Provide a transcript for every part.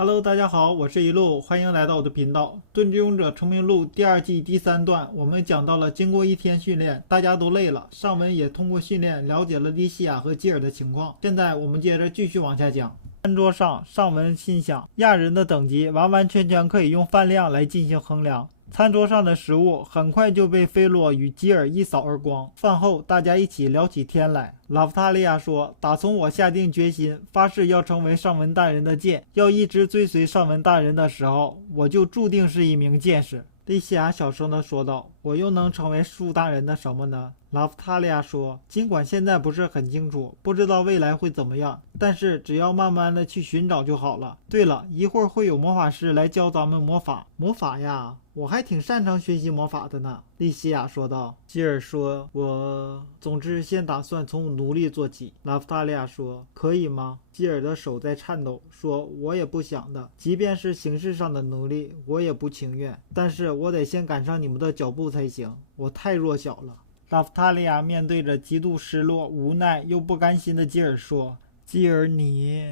Hello，大家好，我是一路，欢迎来到我的频道。盾之勇者成名录第2季第3段，我们讲到了经过1天训练，大家都累了，尚文也通过训练了解了莉西亚和基尔的情况。现在我们接着继续往下讲。餐桌上，尚文心想，亚人的等级完完全全可以用饭量来进行衡量。餐桌上的食物很快就被菲洛与基尔一扫而光。饭后，大家一起聊起天来。拉夫塔利亚说：“打从我下定决心，发誓要成为尚文大人的剑，要一直追随尚文大人的时候，我就注定是一名剑士。”莉西亚小声地说道：“我又能成为树大人的什么呢？”拉夫塔利亚说：“尽管现在不是很清楚，不知道未来会怎么样，但是只要慢慢的去寻找就好了。对了，一会儿会有魔法师来教咱们魔法。魔法呀，我还挺擅长学习魔法的呢。”莉西亚说道。基尔说：“总之先打算从奴隶做起。”拉夫塔利亚说：“可以吗？”基尔的手在颤抖，说：“我也不想的，即便是形式上的奴隶，我也不情愿。但是我得先赶上你们的脚步才行，我太弱小了。”拉夫塔利亚面对着极度失落、无奈又不甘心的基尔说：“基尔，你……”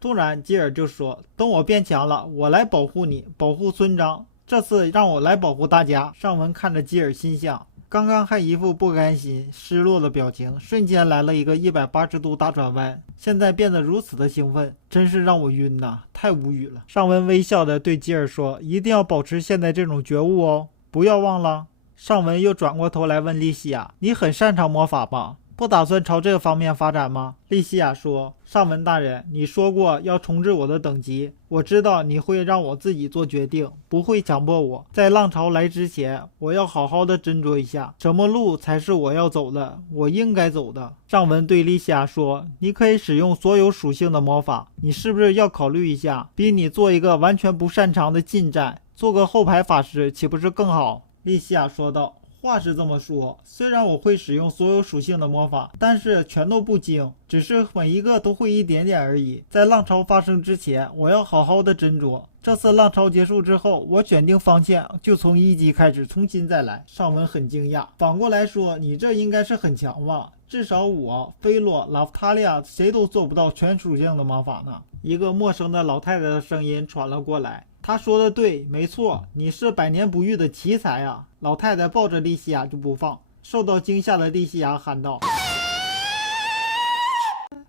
突然，基尔就说：“等我变强了，我来保护你，保护村长。这次让我来保护大家。”尚文看着基尔，心想，刚刚还一副不甘心、失落的表情，瞬间来了一个180度大转弯，现在变得如此的兴奋，真是让我晕呐，太无语了。尚文微笑地对基尔说：“一定要保持现在这种觉悟哦，不要忘了。”尚文又转过头来问莉西亚：“你很擅长魔法吧？不打算朝这个方面发展吗？”莉西亚说：“尚文大人，你说过要重置我的等级，我知道你会让我自己做决定，不会强迫我。在浪潮来之前，我要好好的斟酌一下，什么路才是我要走的，我应该走的。”尚文对莉西亚说：“你可以使用所有属性的魔法，你是不是要考虑一下，逼你做一个完全不擅长的近战，做个后排法师岂不是更好？”莉西亚说道：“话是这么说，虽然我会使用所有属性的魔法，但是全都不精，只是每一个都会一点点而已。在浪潮发生之前，我要好好的斟酌。这次浪潮结束之后，我选定方向，就从1级开始重新再来。”尚文很惊讶，反过来说：“你这应该是很强吧？至少我、菲洛、拉夫塔利亚谁都做不到全属性的魔法呢。”一个陌生的老太太的声音传了过来。他说的对，没错，你是百年不遇的奇才啊！老太太抱着莉西亚就不放，受到惊吓的莉西亚喊道：“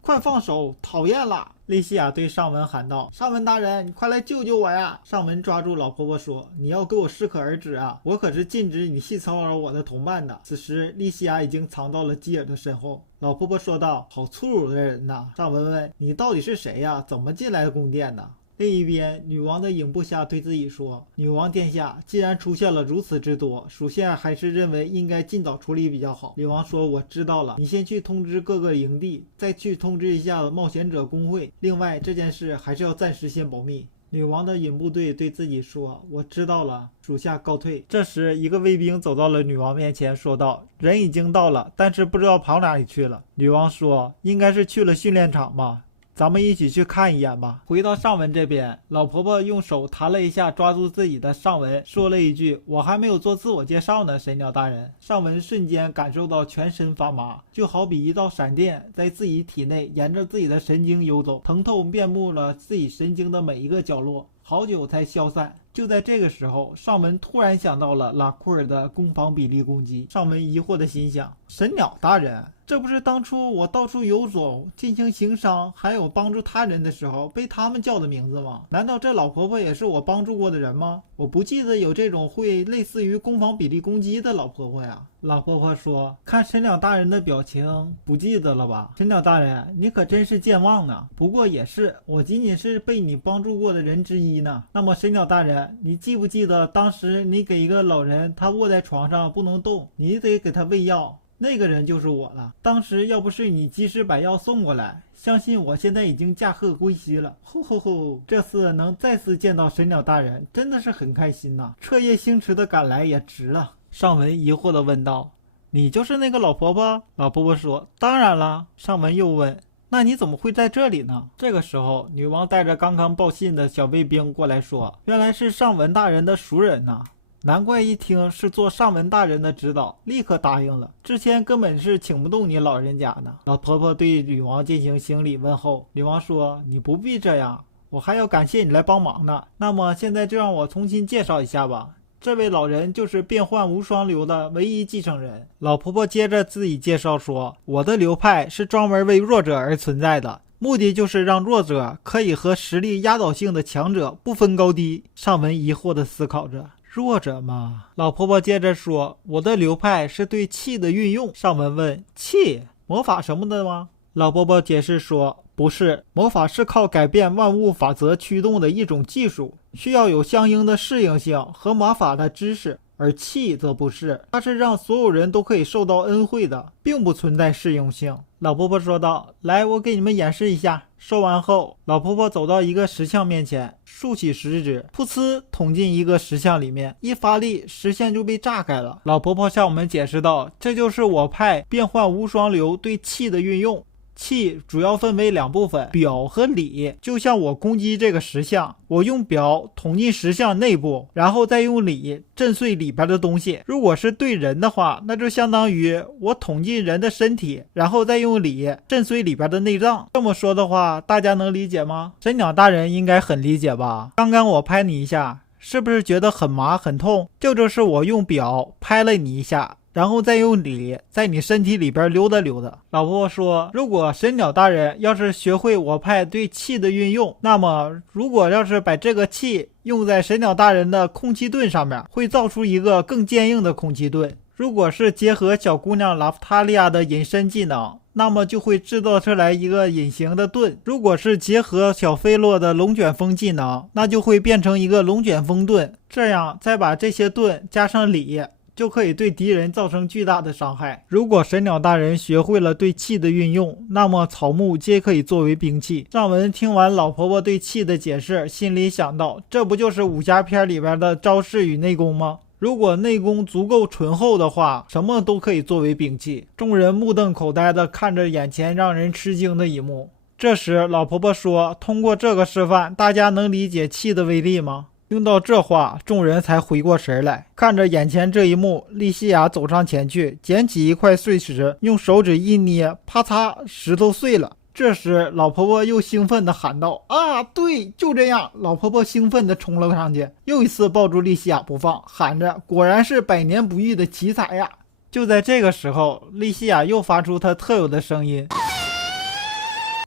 快放手，讨厌了！”莉西亚对尚文喊道：“尚文大人，你快来救救我呀！”尚文抓住老婆婆说：“你要给我适可而止啊！我可是禁止你性骚扰我的同伴的。”此时，莉西亚已经藏到了基尔的身后。老婆婆说道：“好粗鲁的人呐！”尚文问：“你到底是谁呀？怎么进来的宫殿的？”另一边，女王的影部下对自己说：“女王殿下，既然出现了如此之多，属下还是认为应该尽早处理比较好。”女王说：“我知道了，你先去通知各个营地，再去通知一下冒险者工会。另外，这件事还是要暂时先保密。”女王的引部队对自己说：“我知道了，属下告退。”这时，一个卫兵走到了女王面前，说道：“人已经到了，但是不知道跑哪里去了。”女王说：“应该是去了训练场吧。咱们一起去看一眼吧。”回到尚文这边，老婆婆用手弹了一下抓住自己的尚文，说了一句：“我还没有做自我介绍呢，神鸟大人。”尚文瞬间感受到全身发麻，就好比一道闪电在自己体内沿着自己的神经游走，疼痛遍布了自己神经的每一个角落，好久才消散。就在这个时候，尚文突然想到了拉库尔的攻防比例攻击。尚文疑惑的心想：“神鸟大人，这不是当初我到处游走进行行商还有帮助他人的时候被他们叫的名字吗？难道这老婆婆也是我帮助过的人吗？我不记得有这种会类似于攻防比例攻击的老婆婆呀。”老婆婆说：“看神鸟大人的表情，不记得了吧？神鸟大人，你可真是健忘呢。不过也是，我仅仅是被你帮助过的人之一呢。那么神鸟大人，你记不记得当时你给一个老人，他卧在床上不能动，你得给他喂药？那个人就是我了。当时要不是你及时把药送过来，相信我现在已经驾鹤归西了。吼吼吼！这次能再次见到神鸟大人，真的是很开心呐！彻夜星驰的赶来也值了。”尚文疑惑地问道：“你就是那个老婆婆？”老婆婆说：“当然了。”尚文又问：“那你怎么会在这里呢？”这个时候，女王带着刚刚报信的小卫兵过来说：“原来是尚文大人的熟人呐！”难怪一听是做尚文大人的指导，立刻答应了。之前根本是请不动你老人家呢。老婆婆对女王进行行礼问候。女王说：“你不必这样，我还要感谢你来帮忙呢。那么现在就让我重新介绍一下吧。这位老人就是变幻无双流的唯一继承人。老婆婆接着自己介绍说，我的流派是专门为弱者而存在的，目的就是让弱者可以和实力压倒性的强者不分高低。尚文疑惑地思考着，弱者嘛。老婆婆接着说，我的流派是对气的运用。尚文问，气魔法什么的吗？老婆婆解释说，不是，魔法是靠改变万物法则驱动的一种技术，需要有相应的适应性和魔法的知识，而气则不是，它是让所有人都可以受到恩惠的，并不存在适应性。老婆婆说道，来，我给你们演示一下。说完后，老婆婆走到一个石像面前，竖起食指，噗呲捅进一个石像里面，一发力，石像就被炸开了。老婆婆向我们解释道，这就是我派变幻无双流对气的运用。气主要分为两部分，表和里。就像我攻击这个石像，我用表捅进石像内部，然后再用里震碎里边的东西。如果是对人的话，那就相当于我捅进人的身体，然后再用里震碎里边的内脏。这么说的话，大家能理解吗？神鸟大人应该很理解吧？刚刚我拍你一下，是不是觉得很麻很痛？这就是我用表拍了你一下，然后再用里在你身体里边溜达溜达。老婆婆说，如果神鸟大人要是学会我派对气的运用，那么如果要是把这个气用在神鸟大人的空气盾上面，会造出一个更坚硬的空气盾。如果是结合小姑娘拉夫塔利亚的隐身技能，那么就会制造出来一个隐形的盾。如果是结合小菲洛的龙卷风技能，那就会变成一个龙卷风盾。这样再把这些盾加上里，就可以对敌人造成巨大的伤害。如果神鸟大人学会了对气的运用，那么草木皆可以作为兵器。尚文听完老婆婆对气的解释，心里想到，这不就是武侠片里边的招式与内功吗？如果内功足够醇厚的话，什么都可以作为兵器。众人目瞪口呆地看着眼前让人吃惊的一幕。这时老婆婆说，通过这个示范，大家能理解气的威力吗？听到这话，众人才回过神来，看着眼前这一幕，莉西亚走上前去，捡起一块碎石，用手指一捏，啪嚓，石头碎了。这时老婆婆又兴奋地喊道，啊，对，就这样。老婆婆兴奋地冲了上去，又一次抱住莉西亚不放，喊着，果然是百年不遇的奇才呀。就在这个时候，莉西亚又发出她特有的声音。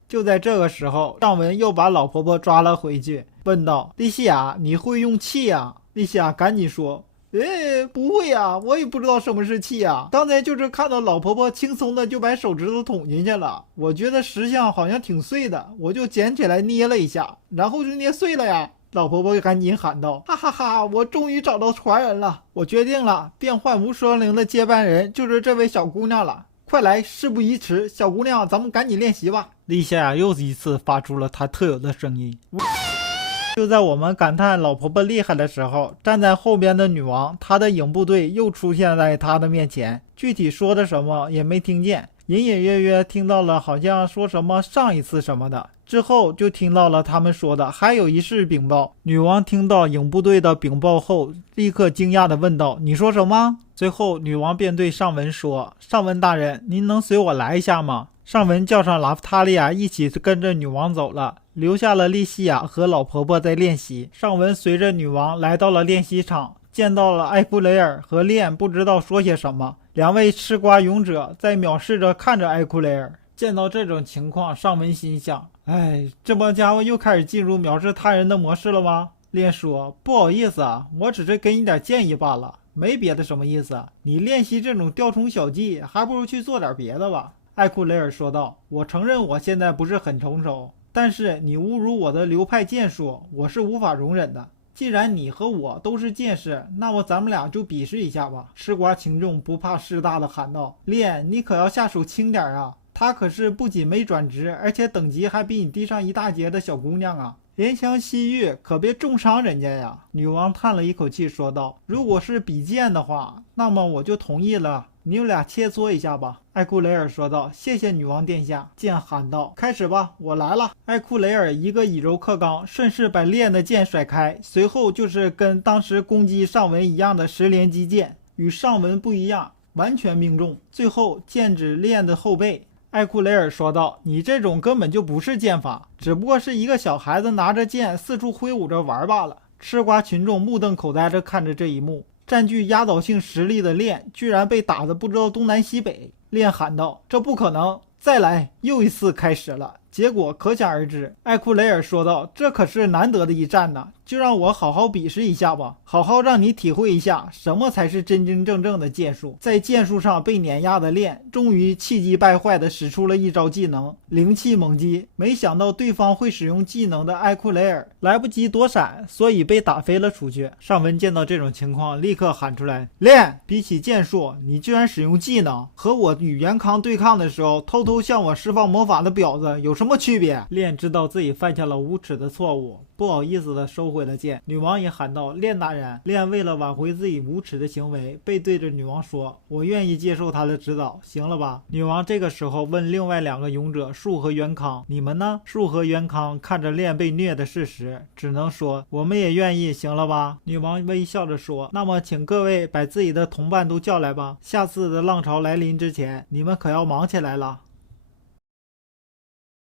就在这个时候，尚文又把老婆婆抓了回去，问道，莉西亚，你会用气啊？莉西亚赶紧说，不会啊，我也不知道什么是气啊。刚才就是看到老婆婆轻松的就把手指头捅进去了，我觉得石像好像挺碎的，我就捡起来捏了一下，然后就捏碎了呀。老婆婆赶紧喊道，哈哈哈，我终于找到传人了，我决定了，变幻无双灵的接班人就是这位小姑娘了。快来，事不宜迟，小姑娘，咱们赶紧练习吧。莉西亚又一次发出了她特有的声音。就在我们感叹老婆婆厉害的时候，站在后边的女王，她的影部队又出现在她的面前，具体说的什么也没听见，隐隐约约听到了好像说什么上一次什么的，之后就听到了他们说的还有一事禀报。女王听到影部队的禀报后，立刻惊讶地问道，你说什么？最后女王便对尚文说，尚文大人，您能随我来一下吗？尚文叫上拉夫塔利亚一起跟着女王走了，留下了莉西亚和老婆婆在练习。尚文随着女王来到了练习场，见到了艾库雷尔和炼，不知道说些什么。两位吃瓜勇者在藐视着看着艾库雷尔。见到这种情况，尚文心想，这帮家伙又开始进入藐视他人的模式了吗？炼说，不好意思啊，我只是给你点建议罢了，没别的什么意思。你练习这种雕虫小技，还不如去做点别的吧。艾库雷尔说道，我承认我现在不是很成熟，但是你侮辱我的流派剑术，我是无法容忍的。既然你和我都是剑士，那么咱们俩就比试一下吧。吃瓜群众不怕事大的喊道，炼，你可要下手轻点啊，她可是不仅没转职，而且等级还比你低上一大截的小姑娘啊，怜香惜玉，可别重伤人家呀。女王叹了一口气说道，如果是比剑的话，那么我就同意了，你们俩切磋一下吧。艾库雷尔说道，谢谢女王殿下。剑喊道，开始吧，我来了。艾库雷尔一个以柔克刚，顺势把炼的剑甩开，随后就是跟当时攻击尚文一样的10连击剑，与尚文不一样，完全命中。最后剑指炼的后背，艾库雷尔说道，你这种根本就不是剑法，只不过是一个小孩子拿着剑四处挥舞着玩罢了。吃瓜群众目瞪口呆着看着这一幕，占据压倒性实力的炼居然被打得不知道东南西北。炼喊道，这不可能，再来！又一次开始了，结果可想而知。艾库雷尔说道，这可是难得的一战呢，就让我好好比试一下吧，好好让你体会一下什么才是真真正正的剑术。在剑术上被碾压的炼终于气急败坏地使出了一招技能灵气猛击，没想到对方会使用技能的艾库雷尔来不及躲闪，所以被打飞了出去。尚文见到这种情况立刻喊出来，炼，比起剑术你居然使用技能，和我与元康对抗的时候偷偷向我释放魔法的婊子有什么区别？炼知道自己犯下了无耻的错误，不好意思地收回了剑。女王也喊道，炼大人。炼为了挽回自己无耻的行为，背对着女王说，我愿意接受他的指导，行了吧？女王这个时候问另外2个勇者树和元康，你们呢？树和元康看着炼被虐的事实，只能说我们也愿意，行了吧？女王微笑着说，那么请各位把自己的同伴都叫来吧，下次的浪潮来临之前，你们可要忙起来了。